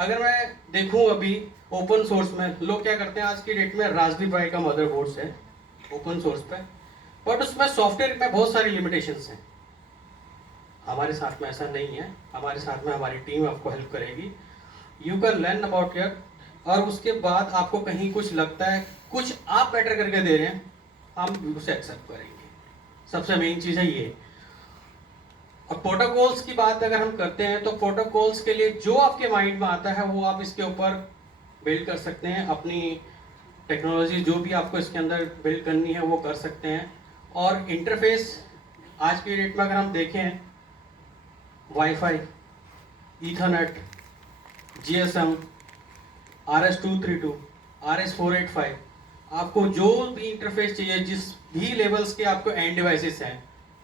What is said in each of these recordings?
अगर मैं देखूं अभी ओपन सोर्स में लोग क्या करते हैं आज की डेट में, रास्पबेरी पाई का मदरबोर्ड्स है ओपन सोर्स पे, बट उसमें सॉफ्टवेयर में बहुत सारी लिमिटेशंस हैं। हमारे साथ में ऐसा नहीं है, हमारे साथ में हमारी टीम आपको हेल्प करेगी। You can learn about your, और उसके बाद आपको कहीं कुछ लगता है कुछ आप बेटर करके दे रहे हैं, हम उसे एक्सेप्ट करेंगे। सबसे मेन चीज़ है ये। और प्रोटोकॉल्स की बात अगर हम करते हैं तो प्रोटोकॉल्स के लिए जो आपके माइंड में आता है वो आप इसके ऊपर बिल्ड कर सकते हैं। अपनी टेक्नोलॉजी जो भी आपको इसके अंदर बिल्ड करनी है वो कर सकते हैं। और इंटरफेस आज की डेट में अगर हम देखें, wifi, Ethernet, GSM, RS-232, RS-485, आपको जो भी इंटरफेस चाहिए, जिस भी लेवल्स के आपको एंड डिवाइसेस हैं,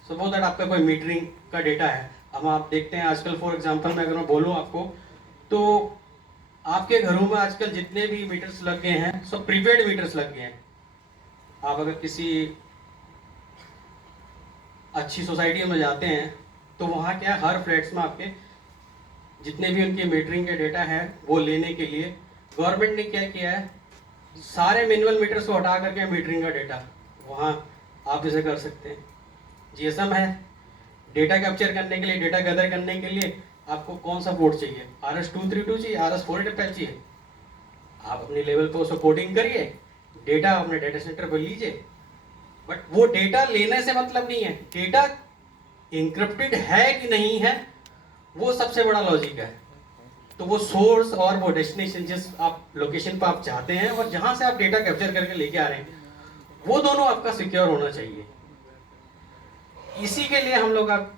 सपोज दैट आपका कोई मीटरिंग का डेटा है। हम आप देखते हैं आजकल, फॉर एग्जांपल मैं अगर मैं बोलूँ आपको, तो आपके घरों में आजकल जितने भी मीटर्स लग गए हैं सब प्रीपेड मीटर्स लग गए हैं। आप अगर किसी अच्छी सोसाइटी में जाते हैं तो वहाँ क्या, हर फ्लैट्स में आपके जितने भी उनके मीटरिंग के डेटा है वो लेने के लिए गवर्नमेंट ने क्या किया है, सारे मैनुअल मीटर्स को हटा करके मीटरिंग का डेटा वहाँ आप इसे कर सकते हैं। जीएसएम है, डेटा कैप्चर करने के लिए, डेटा गैदर करने के लिए आपको कौन सा पोर्ट चाहिए, RS-232 चाहिए, RS-485 चाहिए, आप अपने लेवल पर उसको कोडिंग करिए, डेटा अपने डेटा सेंटर पर लीजिए। बट वो डेटा लेने से मतलब नहीं है, डेटा इंक्रिप्टेड है कि नहीं है वो सबसे बड़ा लॉजिक है। तो वो सोर्स और वो डेस्टिनेशन, जिस आप लोकेशन पर आप चाहते हैं और जहां से आप डेटा कैप्चर करके लेके आ रहे हैं, वो दोनों आपका सिक्योर होना चाहिए। इसी के लिए हम लोग आप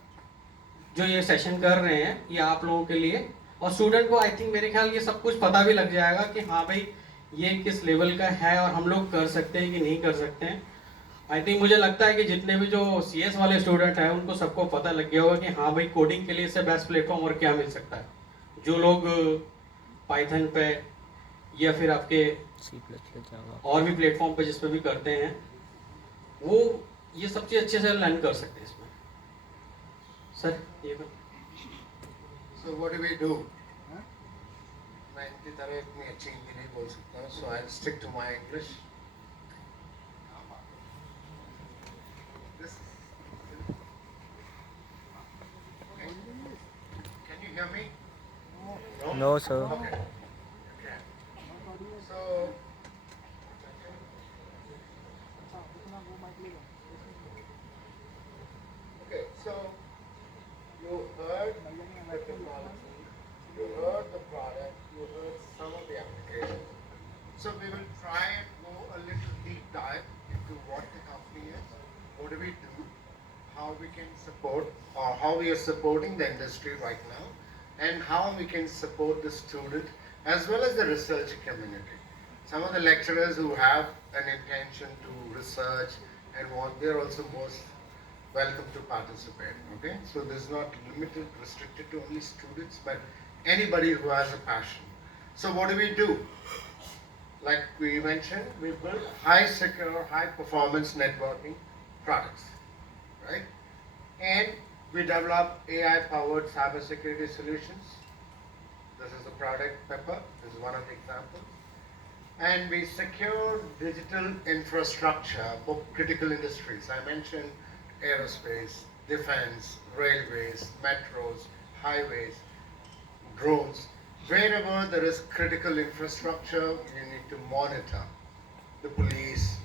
जो ये सेशन कर रहे हैं ये आप लोगों के लिए, और स्टूडेंट को आई थिंक मेरे ख्याल ये सब कुछ पता भी लग जाएगा कि हाँ भाई ये किस लेवल का है और हम लोग कर सकते हैं कि नहीं कर सकते हैं। आई थिंक मुझे लगता है कि जितने भी जो CS वाले स्टूडेंट हैं उनको सबको पता लग गया होगा कि हाँ भाई कोडिंग के लिए इससे बेस्ट प्लेटफॉर्म और क्या मिल सकता है। जो लोग पाइथन पे या फिर आपके और भी प्लेटफॉर्म पे जिस पे भी करते हैं, वो ये सब चीज़ अच्छे से लर्न कर सकते हैं इसमें। सर ये So what do we do? मैं इनकी तरह इतनी अच्छी हिंदी नहीं बोल सकता हूँ, so I'll stick to my English. Can you hear me? No, sir. Okay. Okay. So okay, so you heard the technology, you heard the product, you heard some of the applications. So we will try and go a little deep dive into what the company is, what do we do, how we can support, or how we are supporting the industry right now, and how we can support the student as well as the research community. Some of the lecturers who have an intention to research and want, they're also most welcome to participate. Okay, so this is not limited, restricted to only students, but anybody who has a passion. So what do we do? Like we mentioned, we build high secure, high performance networking products, right? And we develop AI powered cybersecurity solutions. This is the product Pepper, this is one of the examples. And we secure digital infrastructure for critical industries. I mentioned aerospace, defense, railways, metros, highways, drones. Wherever there is critical infrastructure, you need to monitor the police.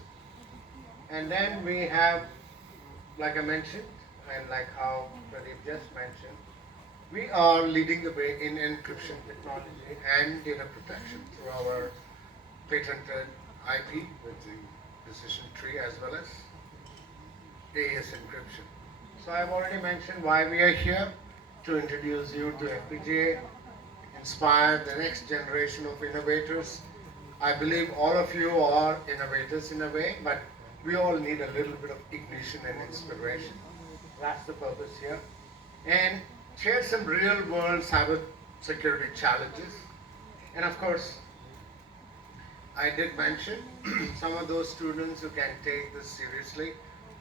And then we have, like I mentioned, and like how Pradeep just mentioned, we are leading the way in encryption technology and data protection through our patented IP with the decision tree as well as AES encryption. So I've already mentioned why we are here, to introduce you to FPGA, inspire the next generation of innovators. I believe all of you are innovators in a way, but we all need a little bit of ignition and inspiration. That's the purpose here. And share some real world cyber security challenges. And of course, I did mention some of those students who can take this seriously,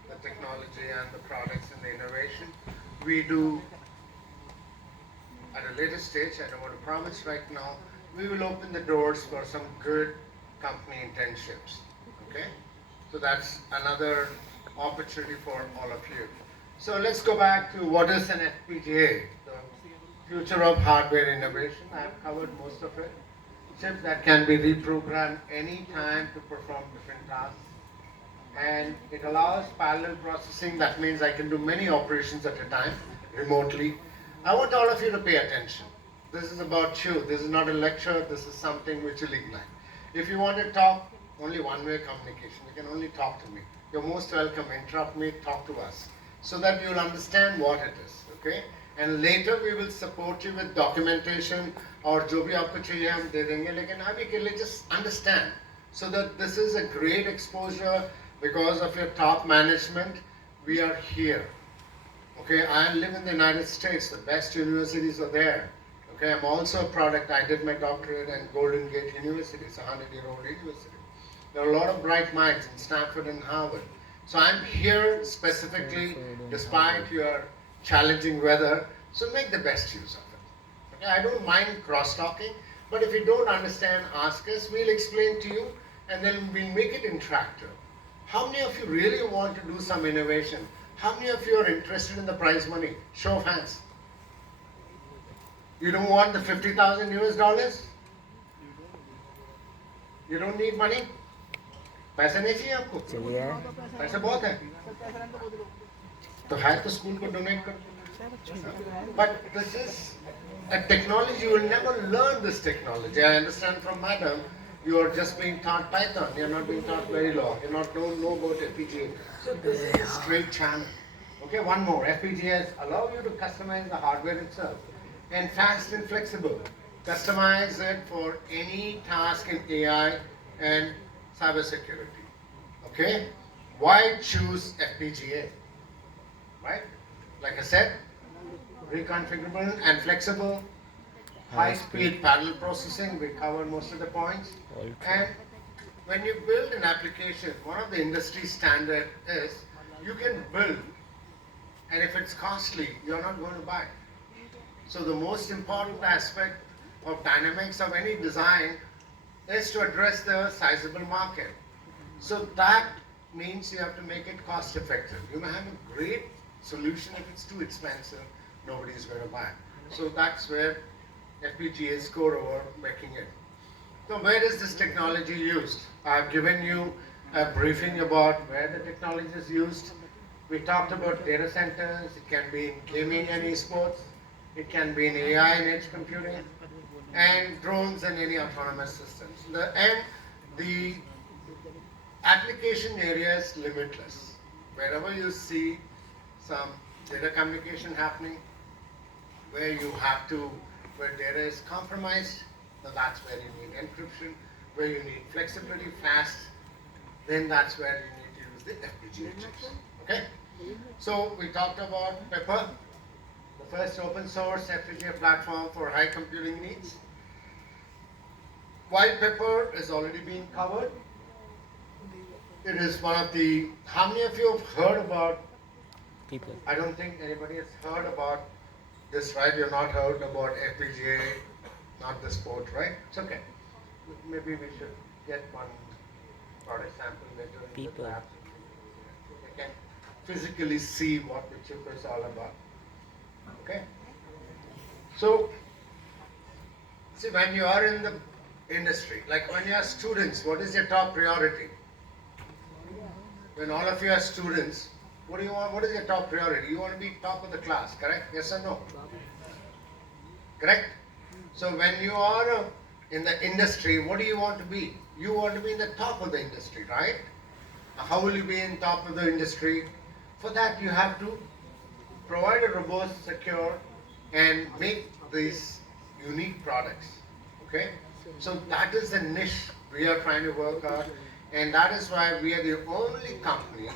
the technology and the products and the innovation. We do at a later stage, I don't want to promise right now, we will open the doors for some good company internships. Okay? So that's another opportunity for all of you. So let's go back to what is an FPGA, the future of hardware innovation. I've covered most of it. Chips that can be reprogrammed any time to perform different tasks. And it allows parallel processing. That means I can do many operations at a time remotely. I want all of you to pay attention. This is about you. This is not a lecture. This is something which will ignite. If you want to talk, only one-way communication. You can only talk to me. You're most welcome. Interrupt me. Talk to us so that you'll understand what it is. Okay? And later we will support you with documentation or जो भी आपको चाहिए हम दे देंगे. लेकिन अभी के लिए just understand so that this is a great exposure because of your top management. We are here. Okay, I live in the United States. The best universities are there. Okay, I'm also a product. I did my doctorate at Golden Gate University. It's a 100-year-old university. There are a lot of bright minds in Stanford and Harvard. So I'm here specifically, despite your challenging weather. So make the best use of it. Okay, I don't mind cross-talking, but if you don't understand, ask us. We'll explain to you, and then we'll make it interactive. How many of you really want to do some innovation? How many of you are interested in the prize money? Show of hands. You don't want the 50,000 US dollars? You don't need money? पैसा नहीं चाहिए आपको? चाहिए पैसा बहुत है तो है तो स्कूल को डोनेट कर but this is a technology. You will never learn this technology. I understand from madam you are just being taught Python. You're not being taught Verilog. You don't know about FPGA. So this is a straight channel. Okay, one more. FPGAs allow you to customize the hardware itself and fast and flexible. Customize it for any task in AI and cybersecurity. Okay? Why choose FPGA? Right? Like I said, reconfigurable and flexible. High-speed parallel processing, we covered most of the points. And when you build an application, one of the industry standard is you can build, and if it's costly, you're not going to buy. So the most important aspect of dynamics of any design is to address the sizable market. So that means you have to make it cost effective. You may have a great solution. If it's too expensive, nobody is going to buy it. So that's where FPGA score over making it. So where is this technology used? I've given you a briefing about where the technology is used. We talked about data centers. It can be in gaming and esports. It can be in AI and edge computing, and drones and any autonomous systems. The application area is limitless. Wherever you see some data communication happening, where you have to, where data is compromised, so that's where you need encryption. Where you need flexibility, fast, then that's where you need to use the FPGA chips. Okay? So we talked about Pepper, the first open source FPGA platform for high computing needs. White Pepper is already being covered. It is one of the, how many of you have heard about, people. I don't think anybody has heard about this, right? You've not heard about FPGA, not the sport, right? It's okay. Maybe we should get one product sample later in People. the lab. They can physically see what the chip is all about. Okay? So, see, when you are in the industry, like when you are students, what is your top priority? When all of you are students, what do you want? What is your top priority? You want to be top of the class, correct? Yes or no? Correct? So when you are in the industry, what do you want to be? You want to be in the top of the industry, right? How will you be in top of the industry? For that you have to provide a robust, secure, and make these unique products. Okay? So that is the niche we are trying to work on, and that is why we are the only company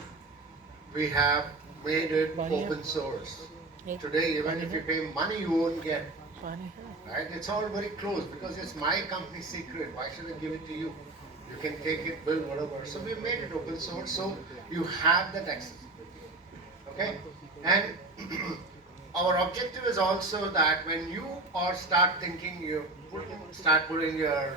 we have made it open source. Today, even if you pay money, you won't get. Right? It's all very close because it's my company secret. Why should I give it to you? You can take it, build whatever. So we made it open source, so you have that accessibility. Okay? And our objective is also that when you start thinking start putting your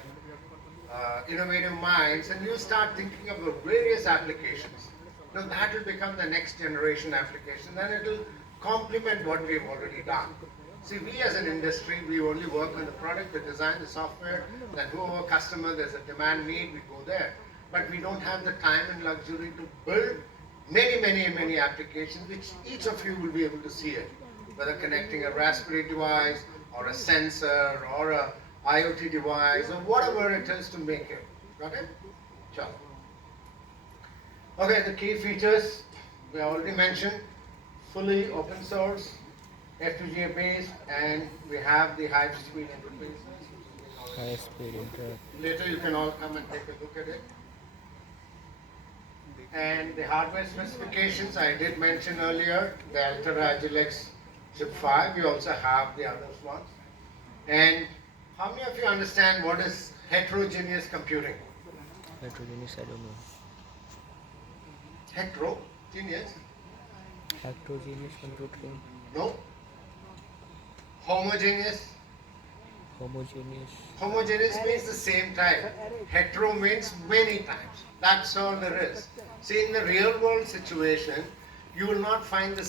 innovative minds, and you start thinking of the various applications. Now that will become the next generation application, and it will complement what we've already done. See, we as an industry, we only work on the product, the design, the software, then whoever customer, there's a demand need, we go there. But we don't have the time and luxury to build many applications, which each of you will be able to see it. Whether connecting a Raspberry device, or a sensor, or a IoT device, or whatever it is to make it. Got it? Sure. Okay, the key features we already mentioned: fully open source, FPGA based, and we have the high speed interfaces. High speed internet. Later you can all come and take a look at it. And the hardware specifications I did mention earlier, the Altera Agilex chip 5, we also have the other ones. And how many of you understand what is heterogeneous computing? Heterogeneous, I don't know. Heterogeneous? Heterogeneous computing. No. Homogeneous? Homogeneous. Homogeneous means the same type. Hetero means many times. That's all there is. See, in the real world situation, you will not find the